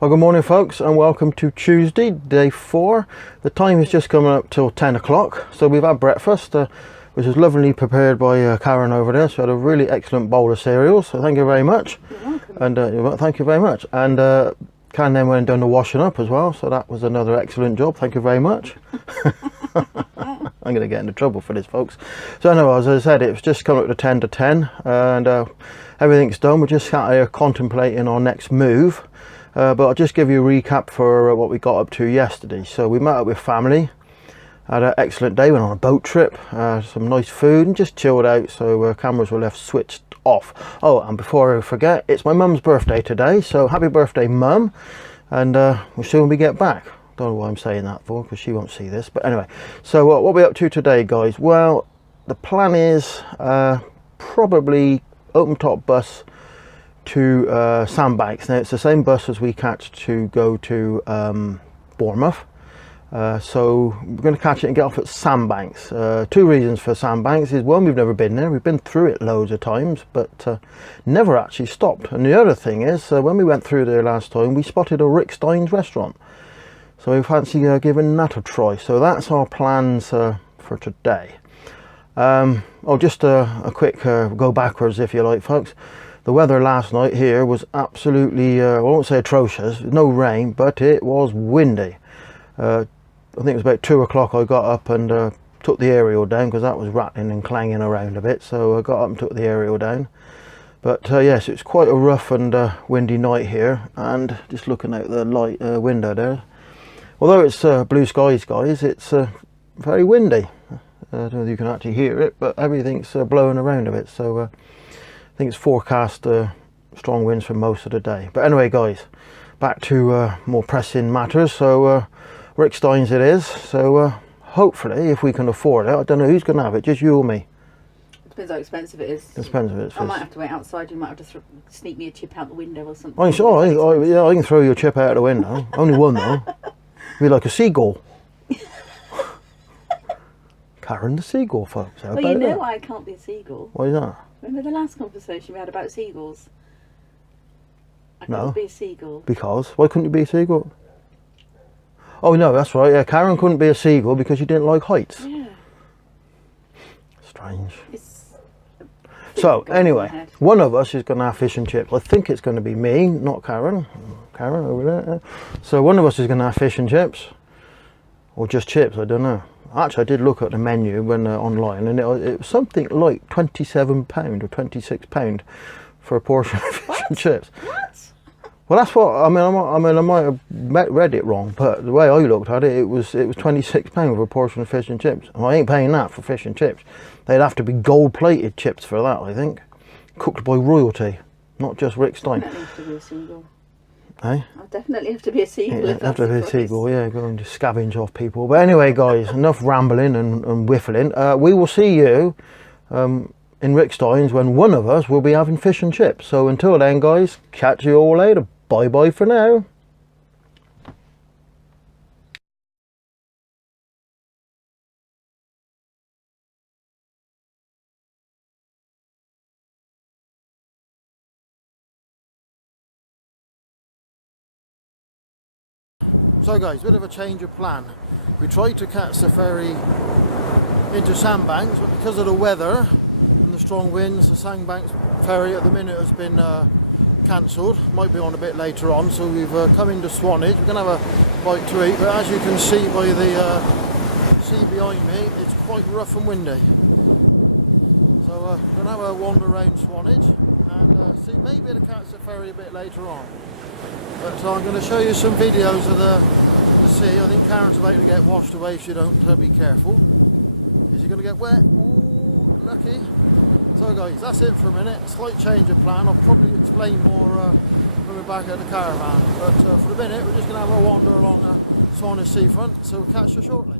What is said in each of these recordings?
Well, good morning folks, and welcome to Tuesday, day 4. The time is just coming up till 10 o'clock, so we've had breakfast, which was lovely prepared by Karen over there. So we had a really excellent bowl of cereal, so thank you very much. You're welcome. And thank you very much. And Karen then went and done the washing up as well, so that was another excellent job. Thank you very much. I'm going to get into trouble for this, folks. So anyway, as I said, it's just coming up to 10 to 10, and everything's done. We're just sat here contemplating our next move. But I'll just give you a recap for what we got up to yesterday. So we met up with family, had an excellent day, went on a boat trip, some nice food, and just chilled out. So cameras were left switched off. Oh, and before I forget, it's my mum's birthday today, so happy birthday, Mum. And we'll soon we get back. Don't know why I'm saying that for, because she won't see this. But anyway, so what are we up to today, guys? Well, the plan is probably open top bus to Sandbanks. Now it's the same bus as we catch to go to Bournemouth, so we're going to catch it and get off at Sandbanks. Two reasons for Sandbanks is, one, we've never been there, we've been through it loads of times, but never actually stopped. And the other thing is, when we went through there last time, we spotted a Rick Stein's restaurant, so we fancy giving that a try. So that's our plans for today. Just a quick go backwards, if you like, folks. The weather last night here was absolutely, I won't say atrocious, no rain, but it was windy. I think it was about 2 o'clock I got up and took the aerial down, because that was rattling and clanging around a bit, so I got up and took the aerial down. But yes, it's quite a rough and windy night here, and just looking out the light window there. Although it's blue skies, guys, it's very windy. I don't know if you can actually hear it, but everything's blowing around a bit, so I think it's forecast strong winds for most of the day. But anyway, guys, back to more pressing matters. So Rick Stein's it is. So hopefully, if we can afford it, I don't know who's going to have it, just you or me. It depends how expensive it is. Expensive it is. I might have to wait outside. You might have to sneak me a chip out the window or something. I can throw your chip out the window. Only one though. Be like a seagull. Karen the seagull, folks. Well, you know why I can't be a seagull. Why is that? Remember the last conversation we had about seagulls? I No. couldn't be a seagull. Because? Why couldn't you be a seagull? Oh no, that's right. Yeah, Karen couldn't be a seagull because she didn't like heights. Yeah. Strange. It's So anyway, one of us is going to have fish and chips. I think it's going to be me, not Karen. Karen over there. So one of us is going to have fish and chips, or just chips. I don't know. Actually, I did look at the menu when online, and it was something like £27 or £26 for a portion of fish and chips. What? Well, that's what I mean. I might have read it wrong, but the way I looked at it, it was £26 for a portion of fish and chips. And I ain't paying that for fish and chips. They'd have to be gold-plated chips for that, I think, cooked by royalty, not just Rick Stein. Definitely have to be a seagull. Eh? I'll definitely have to be a seagull. Yeah, if have to that's be a the case. seagull, yeah, go and just scavenge off people. But anyway, guys, enough rambling and whiffling. We will see you in Rick Stein's when one of us will be having fish and chips. So until then, guys, catch you all later. Bye bye for now. So guys, bit of a change of plan. We tried to catch the ferry into Sandbanks, but because of the weather, the strong winds, the Sandbanks ferry at the minute has been cancelled. Might be on a bit later on, so we've come into Swanage. We're going to have a bite to eat, but as you can see by the sea behind me, it's quite rough and windy. So we're going to have a wander around Swanage and see maybe to catch the ferry a bit later on. But I'm going to show you some videos of the sea. I think Karen's about to get washed away if you don't be careful. Is she going to get wet? Lucky. So guys, that's it for a minute. Slight change of plan. I'll probably explain more when we're back at the caravan. But for the minute, we're just going to have a wander along the Swanage seafront. So we'll catch you shortly.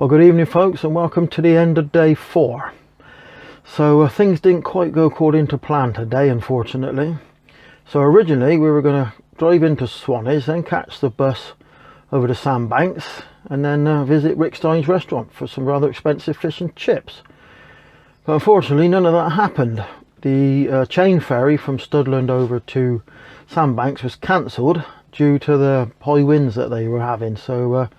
Well, good evening folks, and welcome to the end of day 4. So things didn't quite go according to plan today, unfortunately. So originally we were going to drive into Swanage, then catch the bus over the Sandbanks, and then visit Rick Stein's restaurant for some rather expensive fish and chips. But unfortunately none of that happened. The chain ferry from Studland over to Sandbanks was cancelled due to the high winds that they were having, so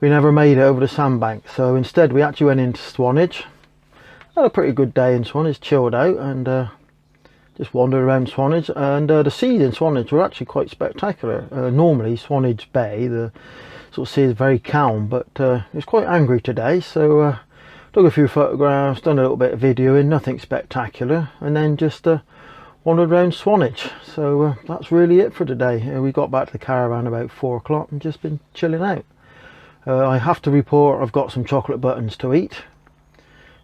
we never made it over the Sandbanks. So instead we actually went into Swanage. Had a pretty good day in Swanage, chilled out and just wandered around Swanage, and the seas in Swanage were actually quite spectacular. Normally Swanage Bay, the sort of sea is very calm, but it's quite angry today, so took a few photographs, done a little bit of videoing, nothing spectacular, and then just wandered around Swanage. So that's really it for today. We got back to the caravan about 4 o'clock and just been chilling out. I have to report I've got some chocolate buttons to eat,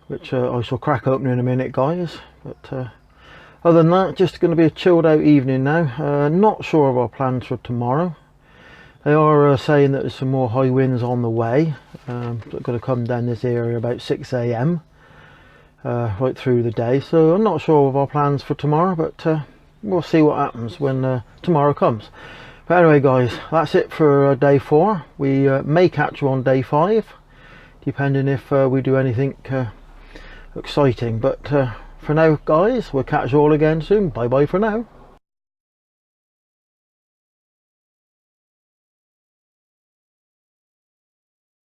which I shall crack open in a minute, guys. But other than that, just going to be a chilled out evening now. Not sure of our plans for tomorrow. They are saying that there's some more high winds on the way. They're going to come down this area about 6 AM right through the day. So I'm not sure of our plans for tomorrow, but we'll see what happens when tomorrow comes. But anyway guys, that's it for day 4. We may catch you on day 5, depending if we do anything exciting. But for now guys, we'll catch you all again soon. Bye bye for now.